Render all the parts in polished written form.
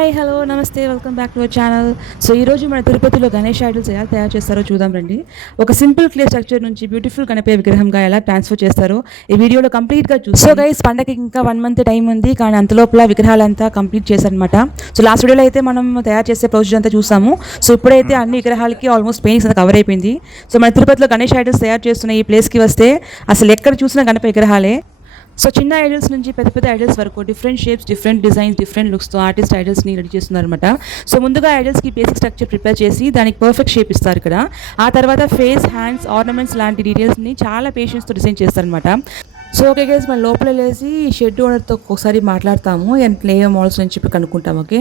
Hi hello నమస్తే welcome back to our channel. So ఈరోజు మన తిరుపతిలో గణేష్ ఐడల్స్ ఎలా తయారు చేస్తారో చూద్దాం రండి. ఒక సింపుల్ క్లే స్ట్రక్చర్ నుంచి బ్యూటిఫుల్ గణపతి విగ్రహంగా ఎలా ట్రాన్స్ఫర్ చేస్తారో ఈ వీడియోలో కంప్లీట్గా చూస్తాం. సో గైస్, పండగకి ఇంకా 1 మంత్ టైం ఉంది, కానీ అంతలోపల విగ్రహాలంతా కంప్లీట్ చేశారనమాట. సో లాస్ట్ వీడియోలో అయితే మనం తయారు చేసే ప్రొసీజర్ అంతా చూసాము. సో ఇప్పుడైతే అన్ని విగ్రహాలకి ఆల్మోస్ట్ పెయింట్స్ అంతా కవర్ అయిపోయింది. సో మన తిరుపతిలో గణేష్ ఐడల్స్ తయారు చేస్తున్న ఈ ప్లేస్కి వస్తే అసలు ఎక్కడ చూసినా గణపతి విగ్రహాలే. సో చిన్న ఐడల్స్ నుంచి పెద్ద పెద్ద ఐడల్స్ వరకు different shapes, different designs, different లుక్స్తో ఆర్టిస్ట్ ఐడల్స్ని రెడీ చేస్తున్నారనమాట. సో ముందుగా ఐడల్స్కి బేసిక్ స్ట్రక్చర్ ప్రిపేర్ చేసి దానికి పర్ఫెక్ట్ షేప్ ఇస్తారు ఇక్కడ. ఆ తర్వాత ఫేస్, హ్యాండ్స్, ఆర్నమెంట్స్ లాంటి డీటెయిల్స్ని చాలా పేషెన్స్తో డిజైన్ చేస్తారనమాట. సో ఓకే గైస్, మన లోపల వెళ్ళేసి షెడ్ ఓనర్తో ఒకసారి మాట్లాడతాము అండ్ ఏ మోడల్స్ అని చెప్పి కనుక్కుంటాము. ఓకే,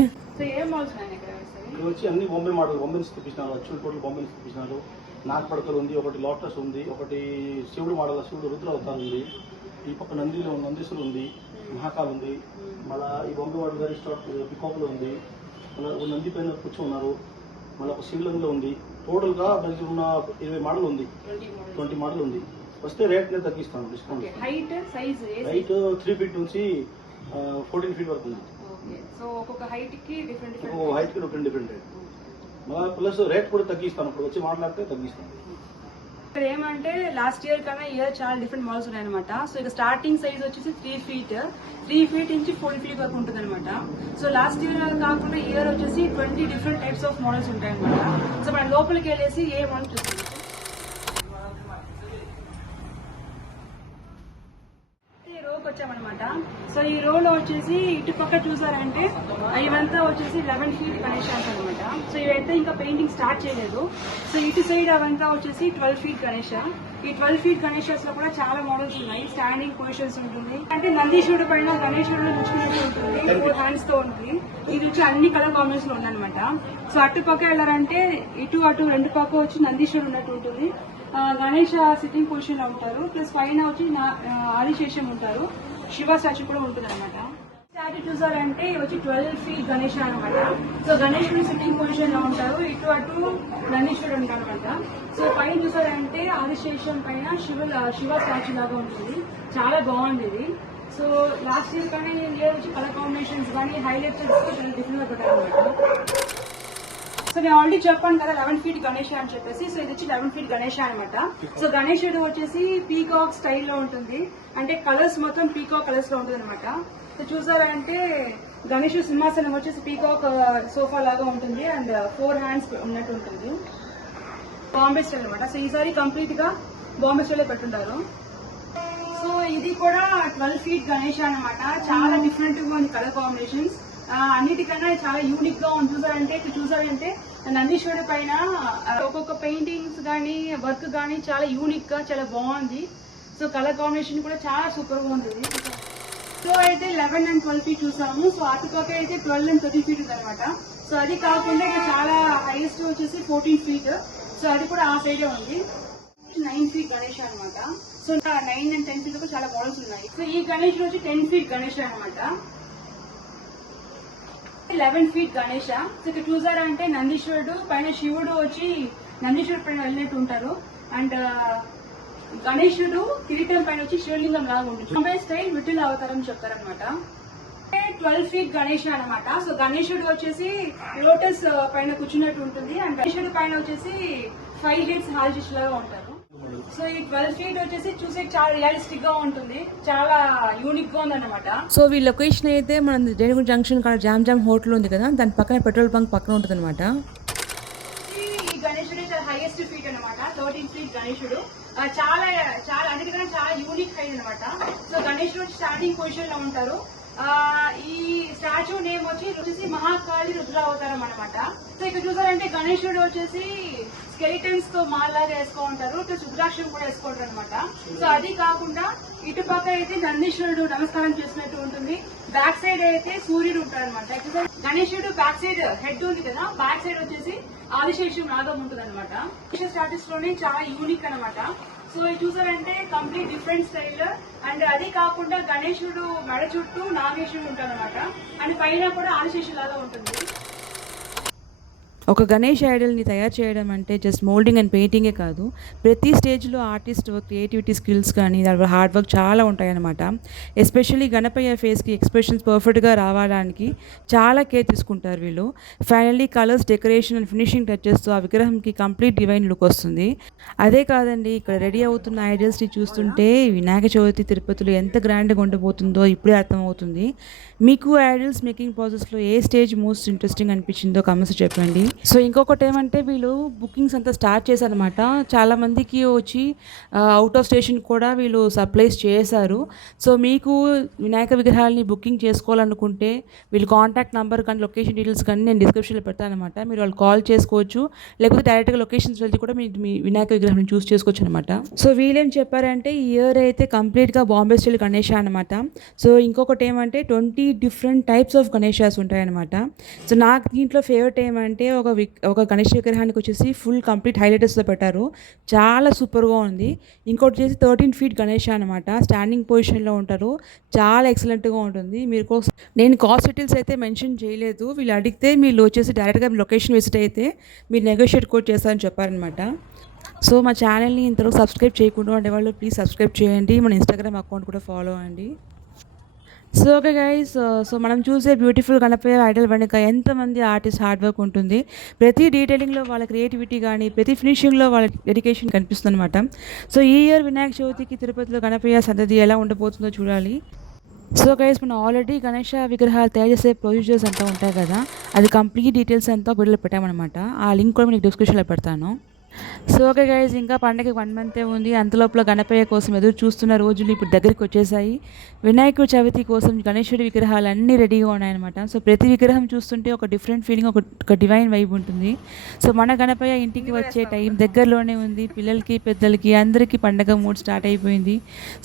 వచ్చి అన్ని బొమ్మే మోడల్ బొమ్మల్స్ చూపించినారు. యాక్చువల్ టోటల్ బొమ్మల్స్ చూపించినారు. నాగపడకలు ఉంది, ఒకటి లోటస్ ఉంది, ఒకటి శివుడు మోడల్, శివుడు రుద్ర అవతారం ఉంది, ఈ పక్క నందీశ్వరు ఉంది, మహాకాల్ ఉంది, మళ్ళీ ఈ బొమ్మ వాడు గారి పికాకులు ఉంది, మళ్ళీ నంది పైన కూర్చో ఉన్నారు, మళ్ళీ ఒక శివలింగంలో ఉంది. టోటల్గా మనకి ఉన్న 20 మోడల్ ఉంది, 20 మోడల్ ఉంది. వస్తే రేట్ నేను తగ్గిస్తాను, డిస్కౌంట్. హైట్ 3 ఫీట్ నుంచి 14 ఫీట్ వరకు ఉంది. హైట్ కి డిఫరెంట్ రేట్. మళ్ళీ ప్లస్ రేట్ కూడా తగ్గిస్తాను, ఇప్పుడు వచ్చి మాట్లాడితే తగ్గిస్తాను. ఇక్కడ ఏమంటే లాస్ట్ ఇయర్ కన్నా ఇయర్ చాలా డిఫరెంట్ మోడల్స్ ఉన్నాయన్నమాట. సో ఇక స్టార్టింగ్ సైజ్ వచ్చేసి 3 ఫీట్ నుంచి 4 ఫీట్ వరకు ఉంటుంది అనమాట. సో లాస్ట్ ఇయర్ కాకుండా ఇయర్ వచ్చేసి 20 డిఫరెంట్ టైప్స్ ఆఫ్ మోడల్స్ ఉంటాయి అనమాట. సో మనం లోపలికి వెళ్ళేసి ఏ మోడల్ చూస్తాం. వచ్చామన్నమాట. సో ఈ రోలో వచ్చేసి ఇటు పక్క చూసారంటే ఇవంతా వచ్చేసి 11 ఫీట్ గణేషాస్ అనమాట. సో ఇవైతే ఇంకా పెయింటింగ్ స్టార్ట్ చేయలేదు. సో ఇటు సైడ్ అవంతా వచ్చేసి 12 ఫీట్ గణేష. ఈ 12 ఫీట్ గణేషాస్ లో కూడా చాలా మోడల్స్ ఉన్నాయి. స్టాండింగ్ పొజిషన్స్ ఉంటుంది, అంటే నందీశ్వరుడు పైన గణేశుడు రుచుకున్నట్టు ఉంటుంది, 4 హ్యాండ్స్ తో ఉంటుంది. ఇది వచ్చి అన్ని కలర్ కాంబినేషన్ లో ఉందన్నమాట. సో అటు పక్క వెళ్ళారంటే ఇటు అటు 2 పక్క వచ్చి నందీశ్వరుడు ఉన్నట్టు ఉంటుంది. గణేష్ సిట్టింగ్ పొజిషన్ లో ఉంటారు, ప్లస్ పైన వచ్చి ఆదిశేషం ఉంటారు, శివ స్టాచ్యూ కూడా ఉంటుంది అనమాట. స్టాచ్యూ చూసారంటే వచ్చి 12 ఫీట్ గణేష్ అనమాట. సో గణేశుడు సిట్టింగ్ పొజిషన్ లో ఉంటారు, ఇటు అటు నందీశ్వరుడు ఉంటారు అనమాట. సో పైన చూసారంటే ఆదిశేషం పైన శివ స్టాచ్యూ లాగా ఉంటుంది. చాలా బాగుంది ఇది. సో లాస్ట్ ఇయర్ కానీ ఇయర్ వచ్చి కలర్ కాంబినేషన్స్ కానీ హైలైట్స్ చాలా డిఫరెంట్ గా పెట్టారు అనమాట. సో నేను ఆల్రెడీ చెప్పాను కదా 11 ఫీట్ గణేష్ అని చెప్పేసి. సో ఇది వచ్చి 11 ఫీట్ గణేష్ అనమాట. సో గణేశుడు వచ్చేసి పీకాక్ స్టైల్లో ఉంటుంది, అంటే కలర్స్ మొత్తం పీకాక్ కలర్స్ లో ఉంటుంది అనమాట. సో చూసారంటే గణేశుడు సింహాసనం వచ్చేసి పీకాక్ సోఫా లాగా ఉంటుంది అండ్ 4 హ్యాండ్స్ ఉన్నట్టు ఉంటుంది. బాంబే స్టైల్ అనమాట. సో ఈసారి కంప్లీట్ గా బాంబే స్టైల్ లో పెట్టుంటారు. సో ఇది కూడా 12 ఫీట్ గణేష్ అనమాట. చాలా డిఫరెంట్ గా ఉంది కలర్ కాంబినేషన్స్. అన్నిటికన్నా చాలా యూనిక్ గా ఉంది. చూసారంటే నందీశ్వరుడి పైన ఒక్కొక్క పెయింటింగ్స్ గానీ వర్క్ గానీ చాలా యూనిక్ గా చాలా బాగుంది. సో కలర్ కాంబినేషన్ కూడా చాలా సూపర్ గా ఉంటుంది. సో అయితే 11 and 12 ఫీట్ చూసాము. సో అటుపక్క అయితే 12 and 13 ఫీట్ ఉంది అనమాట. సో అది కాకుండా ఇక్కడ చాలా హైయెస్ట్ వచ్చేసి 14 ఫీట్. సో అది కూడా ఆ సైడే ఉంది. 9 ఫీట్ గణేష్ అనమాట. సో 9 and 10 ఫీట్ చాలా మోడల్స్ ఉన్నాయి. సో ఈ గణేష్ వచ్చి 10 ఫీట్ గణేష్ అనమాట. 11 ఫీట్ గణేష. సో ఇక్కడ చూసారంటే నందీశ్వరుడు పైన శివుడు వచ్చి నందీశ్వరుడు పైన వెళ్ళినట్టు ఉంటారు అండ్ గణేశుడు కిరీటం పైన వచ్చి శివలింగం లాగా ఉంటుంది. బాంబే స్టైల్ విఠల్ అవతారం చెప్తారనమాట. 12 ఫీట్ గణేష అనమాట. సో గణేశుడు వచ్చేసి లోటస్ పైన కూర్చున్నట్టు ఉంటుంది అండ్ గణేశుడు పైన వచ్చేసి 5 హెడ్స్ హాల్జిష్ లాగా ఉంటారు. సో ఈ 12 ఫీట్ వచ్చేసి చూసే చాలా రియలిస్టిక్ గా ఉంటుంది, చాలా యూనిక్ గా ఉంది అనమాట. సో ఈ లొకేషన్ అయితే మన జైనగూడ జంక్షన్ కాడ జామ్ హోటల్ ఉంది కదా, దాని పక్కన పెట్రోల్ బంక్ పక్కన ఉంటుంది అనమాట. ఈ గణేశుడు చాలా హైయెస్ట్ ఫీట్ అనమాట. 13 ఫీట్ గణేశుడు చాలా అన్నిటికన్నా చాలా యూనిక్ హైట్ అనమాట. సో గణేశుడు స్టార్టింగ్ పొజిషన్ లో ఉంటారు. ఈ స్టాచ్యూ నేమ్ వచ్చేసి మహాకాళి రుద్ర అవతారం అనమాట. సో ఇక్కడ చూసారంటే గణేశుడు వచ్చేసి స్కెలిటన్స్ తో మాల్లాగా వేసుకుంటారు, ప్లస్ రుద్రాక్షం కూడా వేసుకుంటారు అనమాట. సో అది కాకుండా ఇటు పక్క అయితే నందీశ్వరుడు నమస్కారం చేసినట్టు ఉంటుంది, బ్యాక్ సైడ్ అయితే సూర్యుడు ఉంటారు అనమాట. గణేశుడు బ్యాక్ సైడ్ హెడ్ ఉంది కదా, బ్యాక్ సైడ్ వచ్చేసి ఆదిశేషం నాగం ఉంటుంది అనమాట. స్టాటస్ లోనే చాలా యూనిక్ అనమాట. సో ఇది చూసారంటే కంప్లీట్ డిఫరెంట్ స్టైల్ అండ్ అది కాకుండా గణేశుడు మెడ చుట్టూ నాగేశ్వరుడు ఉంటారు అనమాట అండ్ పైన కూడా ఆదిశేషం లాగా ఉంటుంది. ఒక గణేష్ ఐడల్ని తయారు చేయడం అంటే జస్ట్ మోల్డింగ్ అండ్ పెయింటింగే కాదు, ప్రతి స్టేజ్లో ఆర్టిస్ట్ క్రియేటివిటీ స్కిల్స్ కానీ హార్డ్ వర్క్ చాలా ఉంటాయన్నమాట. ఎస్పెషల్లీ గణపయ్య ఫేస్కి ఎక్స్ప్రెషన్స్ పర్ఫెక్ట్గా రావడానికి చాలా కేర్ తీసుకుంటారు వీళ్ళు. Finally colours, decoration and finishing టచెస్తో ఆ విగ్రహంకి కంప్లీట్ డివైన్ లుక్ వస్తుంది. అదే కాదండి, ఇక్కడ రెడీ అవుతున్న ఐడల్స్ని చూస్తుంటే వినాయక చవితి తిరుపతిలో ఎంత గ్రాండ్గా ఉండబోతుందో ఇప్పుడే అర్థమవుతుంది. మీకు ఐడల్స్ మేకింగ్ ప్రాసెస్లో ఏ స్టేజ్ మోస్ట్ ఇంట్రెస్టింగ్ అనిపించిందో కమెంట్స్ చెప్పండి. సో ఇంకొకటి ఏమంటే వీళ్ళు బుకింగ్స్ అంతా స్టార్ట్ చేశారనమాట. చాలామందికి వచ్చి అవుట్ ఆఫ్ స్టేషన్ కూడా వీళ్ళు సప్లైస్ చేశారు. సో మీకు వినాయక విగ్రహాలని బుకింగ్ చేసుకోవాలనుకుంటే వీళ్ళు కాంటాక్ట్ నెంబర్ కానీ లొకేషన్ డీటెయిల్స్ కానీ నేను డిస్క్రిప్షన్లో పెడతాను అనమాట. మీరు వాళ్ళు కాల్ చేసుకోవచ్చు, లేకపోతే డైరెక్ట్గా లొకేషన్స్ వెళ్ళి కూడా మీరు మీ వినాయక విగ్రహం చూస్ చేసుకోవచ్చు అనమాట. సో వీళ్ళేం చెప్పారంటే ఈ ఇయర్ అయితే కంప్లీట్గా బాంబే స్టైల్ గణేష అనమాట. సో ఇంకొకటి ఏమంటే 20 డిఫరెంట్ టైప్స్ ఆఫ్ గణేషాస్ ఉంటాయన్నమాట. సో నాకు దీంట్లో ఫేవరెట్ ఏమంటే ఒక గణేష్ విగ్రహానికి వచ్చేసి ఫుల్ కంప్లీట్ హైలైటర్స్తో పెట్టారు, చాలా సూపర్గా ఉంది. ఇంకోటి వచ్చేసి 13 ఫీట్ గణేష అనమాట, స్టాండింగ్ పొజిషన్లో ఉంటారు, చాలా ఎక్సలెంట్గా ఉంటుంది. నేను కాస్ట్ డీటెయిల్స్ అయితే మెన్షన్ చేయలేదు, వీళ్ళు అడిగితే మీరు వచ్చేసి డైరెక్ట్గా లొకేషన్ విజిట్ అయితే మీరు నెగోషియేట్ కూడా చేస్తారని చెప్పారనమాట. సో మా ఛానల్ని ఇంతవరకు సబ్స్క్రైబ్ చేయకుండా ఉండేవాళ్ళు ప్లీజ్ సబ్స్క్రైబ్ చేయండి, మన ఇన్స్టాగ్రామ్ అకౌంట్ కూడా ఫాలో అవ్వండి. సో ఓకే గైస్, సో మనం చూసే బ్యూటిఫుల్ గణపయ్య ఐడల్ వెనుక ఎంతమంది ఆర్టిస్ట్ హార్డ్ వర్క్ ఉంటుంది. ప్రతి డీటెయిలింగ్లో వాళ్ళ క్రియేటివిటీ కానీ ప్రతి ఫినిషింగ్లో వాళ్ళ డెడికేషన్ కనిపిస్తుంది అనమాట. సో ఈ ఇయర్ వినాయక చవితికి తిరుపతిలో గణపయ్య సందడి ఎలా ఉండబోతుందో చూడాలి. సో గైస్, మనం ఆల్రెడీ గణేష విగ్రహాలు తయారు చేసే ప్రొసీజర్స్ అంతా ఉంటాయి కదా, అది కంప్లీట్ డీటెయిల్స్ అంతా వీడియోలో పెట్టామన్నమాట. ఆ లింక్ కూడా మీకు డిస్క్రిప్షన్లో పెడతాను. సో ఓకే గైస్, ఇంకా పండగకి 1 మంతే ఉంది. అంతలోపల గణపయ్య కోసం ఎదురు చూస్తున్న రోజులు ఇప్పుడు దగ్గరికి వచ్చేసాయి. వినాయకుడి చవితి కోసం గణేశుడి విగ్రహాలు అన్నీ రెడీగా ఉన్నాయన్నమాట. సో ప్రతి విగ్రహం చూస్తుంటే ఒక డిఫరెంట్ ఫీలింగ్, ఒక డివైన్ వైబ్ ఉంటుంది. సో మన గణపయ్య ఇంటికి వచ్చే టైం దగ్గరలోనే ఉంది. పిల్లలకి పెద్దలకి అందరికీ పండగ మూడ్ స్టార్ట్ అయిపోయింది.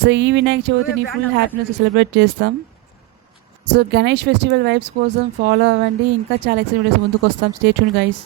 సో ఈ వినాయక చవితిని ఫుల్ హ్యాపీనెస్ సెలబ్రేట్ చేస్తాం. సో గణేష్ ఫెస్టివల్ వైబ్స్ కోసం ఫాలో అవ్వండి, ఇంకా చాలా ఎక్సైట్ వీడియోస్ ముందుకు వస్తాం. Stay tune guys.